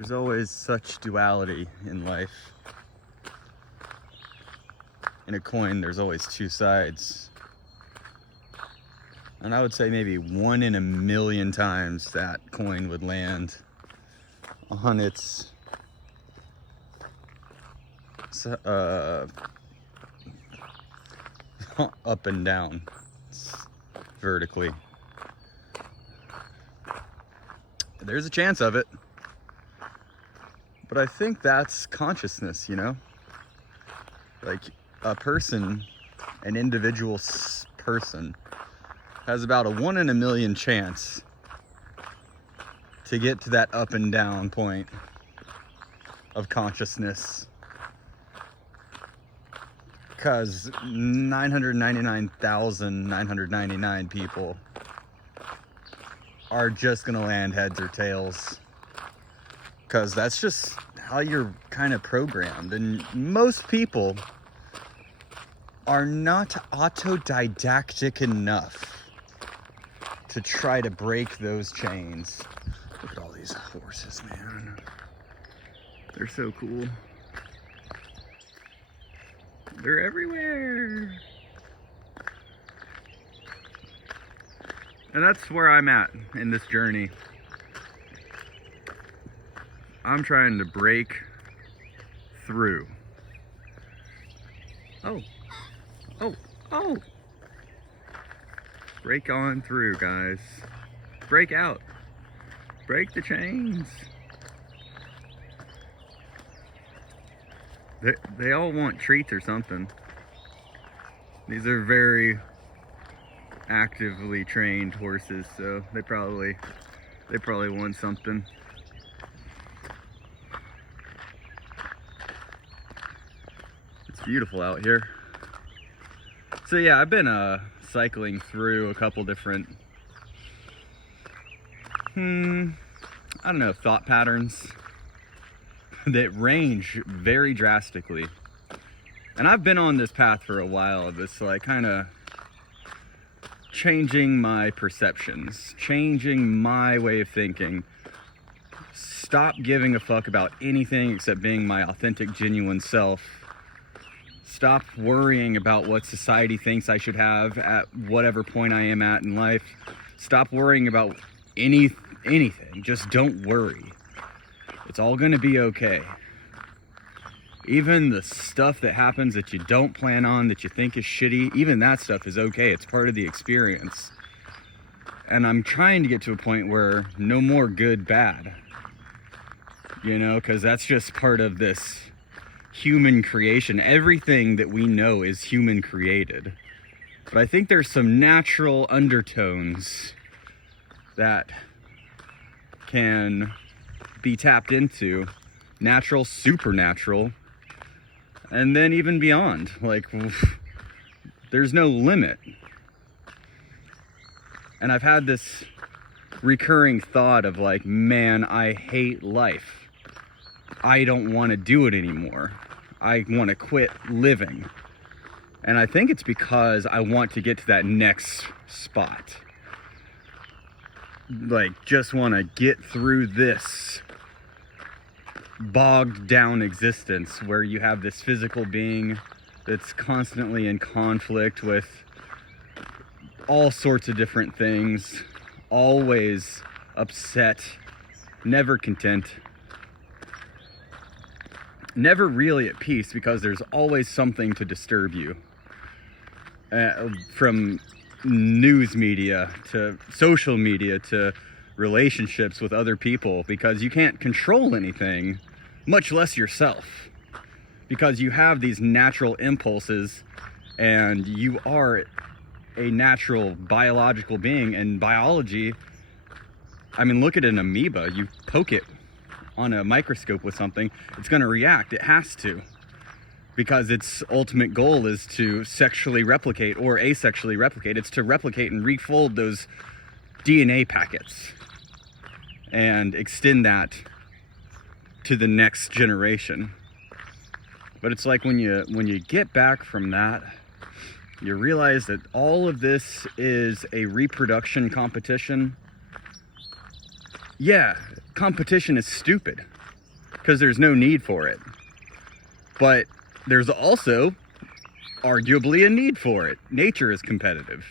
There's always such duality in life. In a coin, there's always two sides. And I would say maybe 1 in a million times that coin would land on its up and down vertically. There's a chance of it. But I think that's consciousness, you know? Like a person, an individual person, has about a 1 in a million chance to get to that up and down point of consciousness. Because 999,999 people are just gonna land heads or tails. Because that's just how you're kind of programmed. And most people are not autodidactic enough to try to break those chains. Look at all these horses, man. They're so cool. They're everywhere. And that's where I'm at in this journey. I'm trying to break through. Oh. Break on through, guys. Break out. Break the chains. They all want treats or something. These are very actively trained horses, so they probably want something. It's beautiful out here. So yeah, I've been cycling through a couple different I don't know, thought patterns that range very drastically. And I've been on this path for a while of this, like, kind of changing my perceptions, changing my way of thinking. Stop giving a fuck about anything except being my authentic, genuine self. Stop worrying about what society thinks I should have at whatever point I am at in life. Stop worrying about anything. Just don't worry. It's all gonna be okay. Even the stuff that happens that you don't plan on, that you think is shitty, even that stuff is okay. It's part of the experience. And I'm trying to get to a point where no more good, bad. You know, because that's just part of this human creation. Everything that we know is human created. But I think there's some natural undertones that can be tapped into, natural, supernatural, and then even beyond. Like, there's no limit. And I've had this recurring thought of like, man, I hate life. I don't want to do it anymore. I want to quit living. And I think it's because I want to get to that next spot. Like, just want to get through this bogged down existence where you have this physical being that's constantly in conflict with all sorts of different things, always upset, never content, never really at peace, because there's always something to disturb you. From news media to social media to relationships with other people, because you can't control anything, much less yourself, because you have these natural impulses and you are a natural biological being. And biology, I mean, look at an amoeba. You poke it on a microscope with something, it's going to react. It has to, because its ultimate goal is to sexually replicate or asexually replicate. It's to replicate and refold those DNA packets and extend that to the next generation. But it's like when you get back from that, you realize that all of this is a reproduction competition yeah, competition is stupid because there's no need for it. But there's also arguably a need for it. Nature is competitive.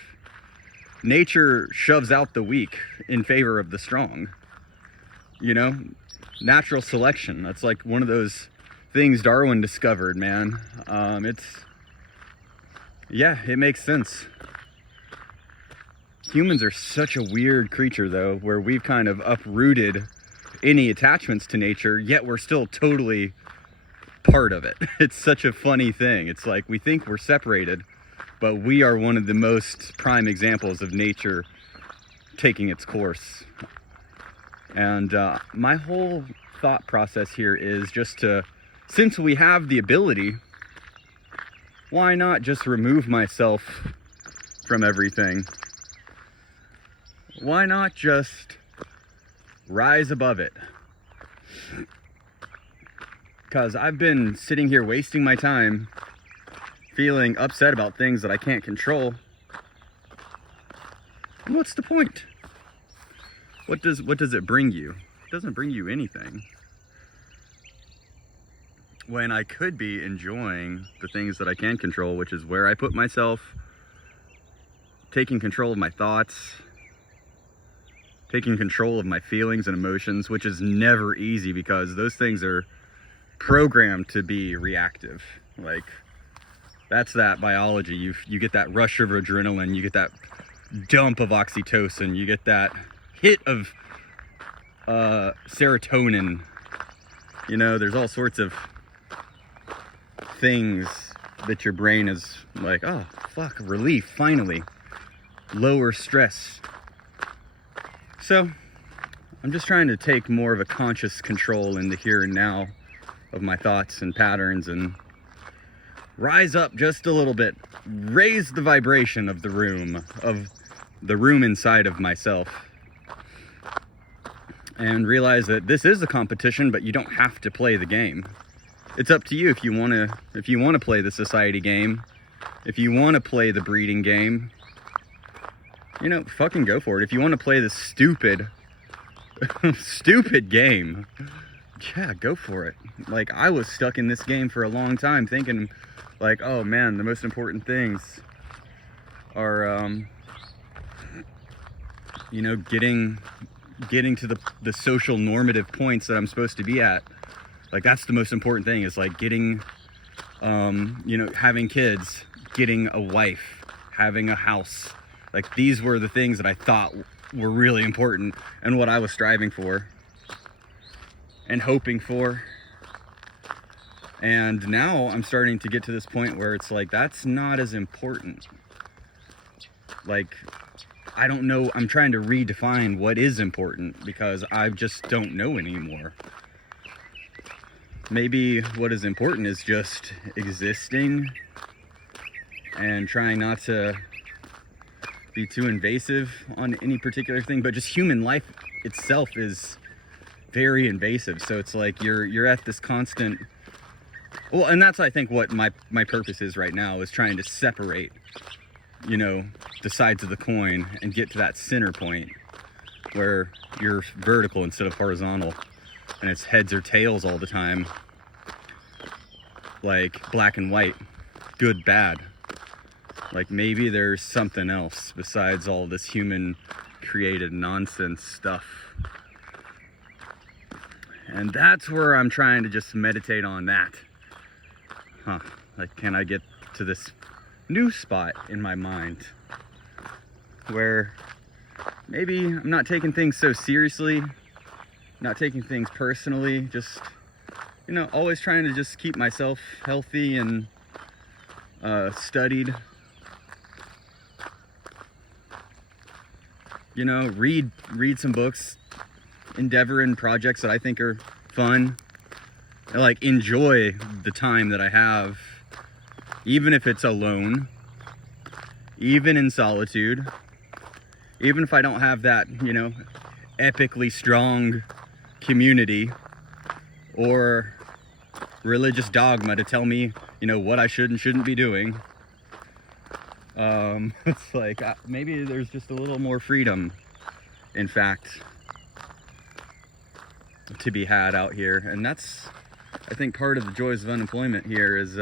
Nature shoves out the weak in favor of the strong. You know, natural selection. That's like one of those things Darwin discovered, man. It makes sense. Humans are such a weird creature, though, where we've kind of uprooted any attachments to nature, yet we're still totally part of it. It's such a funny thing. It's like we think we're separated, but we are one of the most prime examples of nature taking its course. And my whole thought process here is just to, since we have the ability, why not just remove myself from everything? Why not just rise above it? Because I've been sitting here wasting my time feeling upset about things that I can't control. And what's the point? What does it bring you? It doesn't bring you anything. When I could be enjoying the things that I can control, which is where I put myself, taking control of my thoughts, taking control of my feelings and emotions, which is never easy because those things are programmed to be reactive. Like, that's that biology. You get that rush of adrenaline, you get that dump of oxytocin, you get that hit of serotonin. You know, there's all sorts of things that your brain is like, oh, fuck, relief, finally. Lower stress. So, I'm just trying to take more of a conscious control in the here and now of my thoughts and patterns and rise up just a little bit. Raise the vibration of the room inside of myself. And realize that this is a competition, but you don't have to play the game. It's up to you if you want to play the society game, if you want to play the breeding game. You know, fucking go for it. If you want to play this stupid game, yeah, go for it. Like, I was stuck in this game for a long time thinking, like, oh man, the most important things are, you know, getting to the social normative points that I'm supposed to be at. Like, that's the most important thing, is like getting, you know, having kids, getting a wife, having a house. Like, these were the things that I thought were really important and what I was striving for and hoping for. And now I'm starting to get to this point where it's like, that's not as important. Like, I don't know, I'm trying to redefine what is important because I just don't know anymore. Maybe what is important is just existing and trying not to be too invasive on any particular thing, but just human life itself is very invasive. So it's like you're at this constant, well, and that's, I think, what my purpose is right now, is trying to separate, you know, the sides of the coin and get to that center point where you're vertical instead of horizontal, and it's heads or tails all the time, like black and white, good, bad. Like, maybe there's something else besides all this human created nonsense stuff. And that's where I'm trying to just meditate on that. Like, can I get to this new spot in my mind where maybe I'm not taking things so seriously, not taking things personally, just, you know, always trying to just keep myself healthy and studied. You know, read some books, endeavor in projects that I think are fun. I like enjoy the time that I have, even if it's alone, even in solitude, even if I don't have that, you know, epically strong community or religious dogma to tell me, you know, what I should and shouldn't be doing. It's like, maybe there's just a little more freedom, in fact. to be had out here. And that's, I think, part of the joys of unemployment here is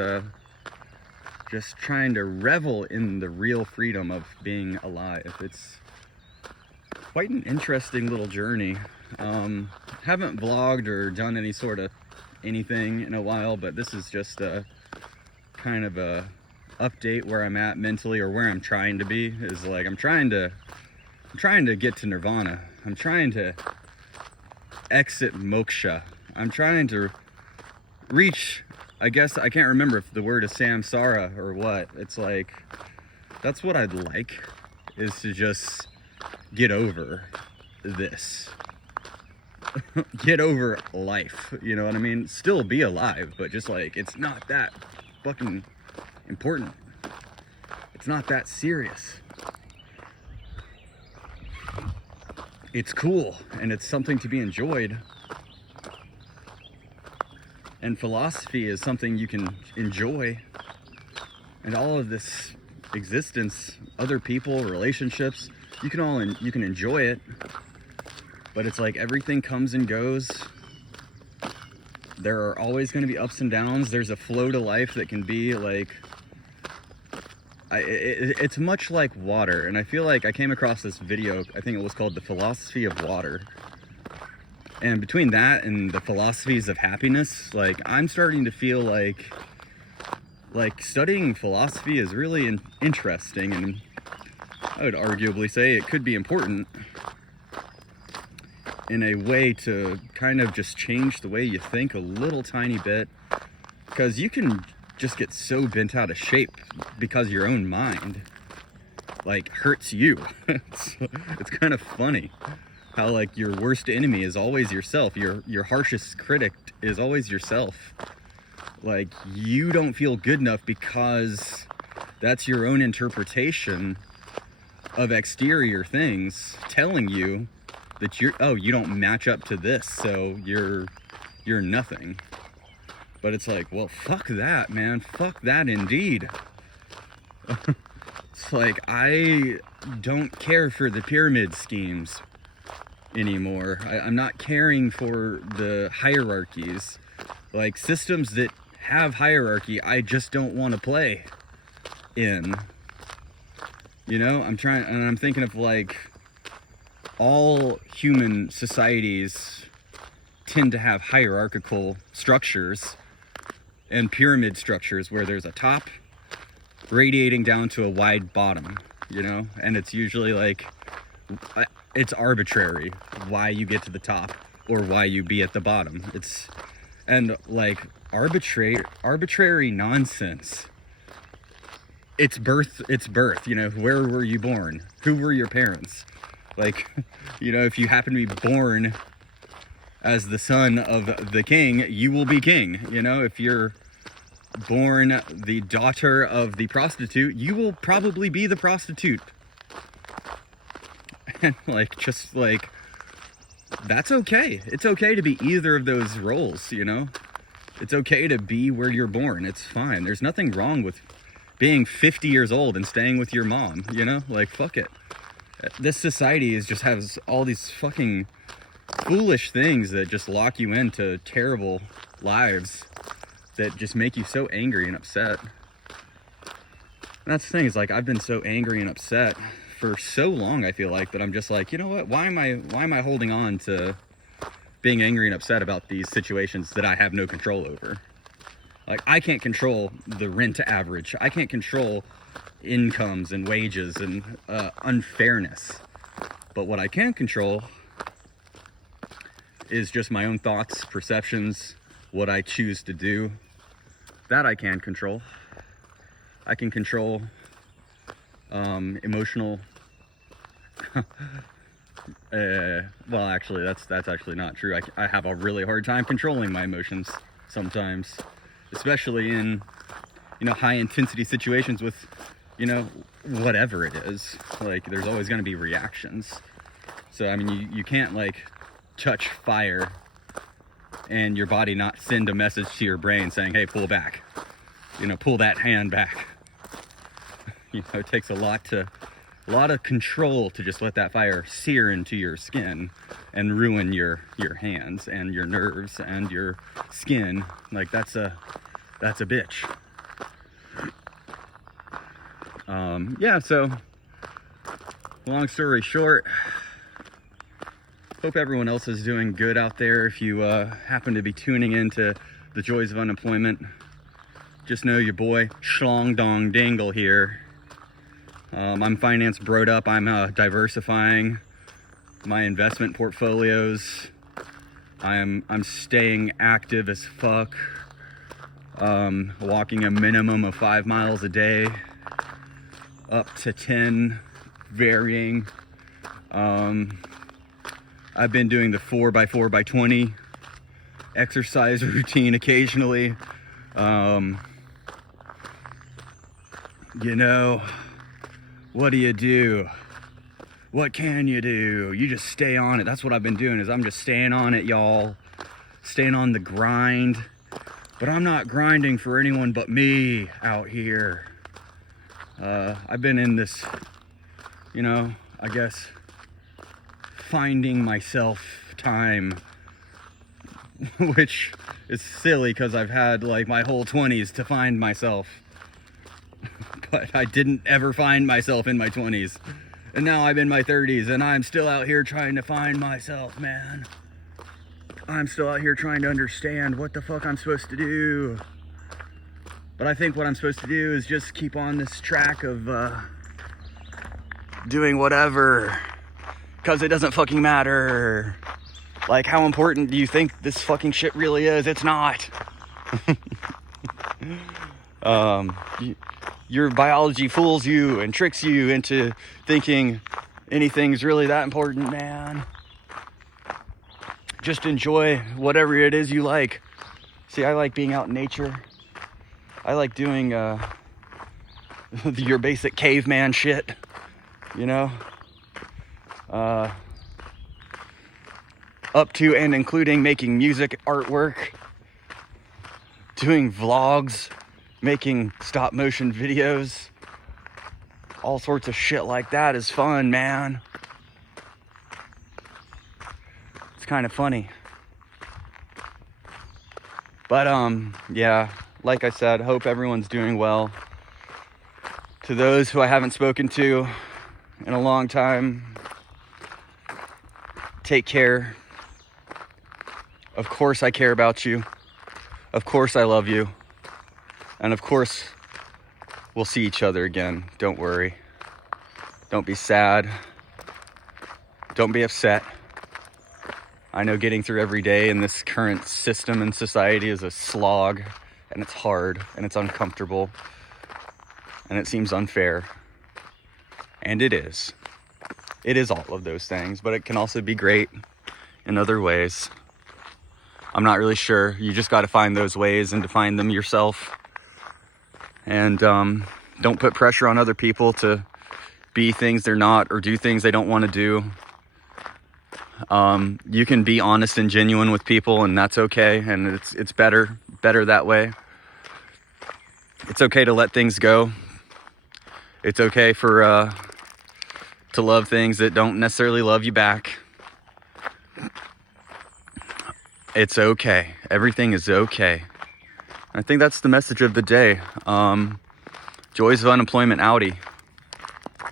just trying to revel in the real freedom of being alive. It's quite an interesting little journey. Haven't vlogged or done any sort of anything in a while, but this is just a kind of a update where I'm at mentally, or where I'm trying to be. Is like I'm trying to get to nirvana. I'm trying to exit moksha. I'm trying to reach, I guess I can't remember if the word is samsara or what. It's like, that's what I'd like, is to just get over this. Get over life, you know what I mean? Still be alive, but just like, it's not that fucking important. It's not that serious. It's cool, and it's something to be enjoyed. And philosophy is something you can enjoy. And all of this existence, other people, relationships, you can enjoy it. But it's like everything comes and goes. There are always going to be ups and downs. There's a flow to life that can be like, it's much like water. And I feel like I came across this video, I think it was called The Philosophy of Water. And between that and the philosophies of happiness, like I'm starting to feel like studying philosophy is really interesting, and I would arguably say it could be important in a way to kind of just change the way you think a little tiny bit, because you can just get so bent out of shape because your own mind like hurts you. It's kind of funny how like your worst enemy is always yourself. Your harshest critic is always yourself. Like you don't feel good enough because that's your own interpretation of exterior things telling you that you don't match up to this, so you're nothing. But it's like, well, fuck that, man. Fuck that indeed. It's like, I don't care for the pyramid schemes anymore. I'm not caring for the hierarchies. Like, systems that have hierarchy, I just don't want to play in. You know, I'm thinking of like, all human societies tend to have hierarchical structures and pyramid structures where there's a top radiating down to a wide bottom, you know? And it's usually like, it's arbitrary why you get to the top or why you be at the bottom. And like arbitrary nonsense. It's birth, you know, where were you born? Who were your parents? Like, you know, if you happen to be born as the son of the king, you will be king. You know, if you're born the daughter of the prostitute, you will probably be the prostitute. And like, just like, that's okay. It's okay to be either of those roles, you know? It's okay to be where you're born. It's fine. There's nothing wrong with being 50 years old and staying with your mom, you know? Like, fuck it. This society just has all these fucking foolish things that just lock you into terrible lives that just make you so angry and upset. And that's the thing, is like, I've been so angry and upset for so long, I feel like, that I'm just like, you know what, why am I holding on to being angry and upset about these situations that I have no control over? Like, I can't control the rent average. I can't control incomes and wages and unfairness. But what I can control is just my own thoughts, perceptions, what I choose to do. That I can control. I can control emotional well, actually, that's actually not true. I have a really hard time controlling my emotions sometimes, especially in, you know, high intensity situations with, you know, whatever it is. Like, there's always going to be reactions. So, I mean, you can't, like, touch fire and your body not send a message to your brain saying, hey, pull back. You know, pull that hand back. You know, it takes a lot of control to just let that fire sear into your skin and ruin your hands and your nerves and your skin. Like, that's a bitch. Yeah, so long story short, hope everyone else is doing good out there. If you happen to be tuning into the joys of unemployment, just know your boy Schlong Dong Dangle here. I'm finance broed up. I'm diversifying my investment portfolios. I'm staying active as fuck. Walking a minimum of 5 miles a day, up to 10, varying. I've been doing the 4x4x20 exercise routine occasionally. You know, what do? What can you do? You just stay on it. That's what I've been doing, is I'm just staying on it, y'all. Staying on the grind. But I'm not grinding for anyone but me out here. I've been in this, you know, I guess, finding myself time, which is silly because I've had like my whole 20s to find myself. But I didn't ever find myself in my 20s. And now I'm in my 30s and I'm still out here trying to find myself, man. I'm still out here trying to understand what the fuck I'm supposed to do. But I think what I'm supposed to do is just keep on this track of doing whatever. Because it doesn't fucking matter. Like, how important do you think this fucking shit really is? It's not. Your biology fools you and tricks you into thinking anything's really that important, man. Just enjoy whatever it is you like. See, I like being out in nature. I like doing your basic caveman shit, you know? Up to and including making music artwork, doing vlogs, making stop motion videos. All sorts of shit like that is fun, man. Kind of funny. But yeah, like I said, hope everyone's doing well. To those who I haven't spoken to in a long time, take care. Of course I care about you. Of course I love you. And of course we'll see each other again. Don't worry. Don't be sad. Don't be upset. I know getting through every day in this current system and society is a slog, and it's hard, and it's uncomfortable, and it seems unfair. And it is. It is all of those things, but it can also be great in other ways. I'm not really sure. You just got to find those ways and define them yourself. And don't put pressure on other people to be things they're not or do things they don't want to do. You can be honest and genuine with people, and that's okay, and it's better that way. It's okay to let things go. It's okay for to love things that don't necessarily love you back. It's okay. Everything is okay. I think that's the message of the day. Joys of unemployment, outie.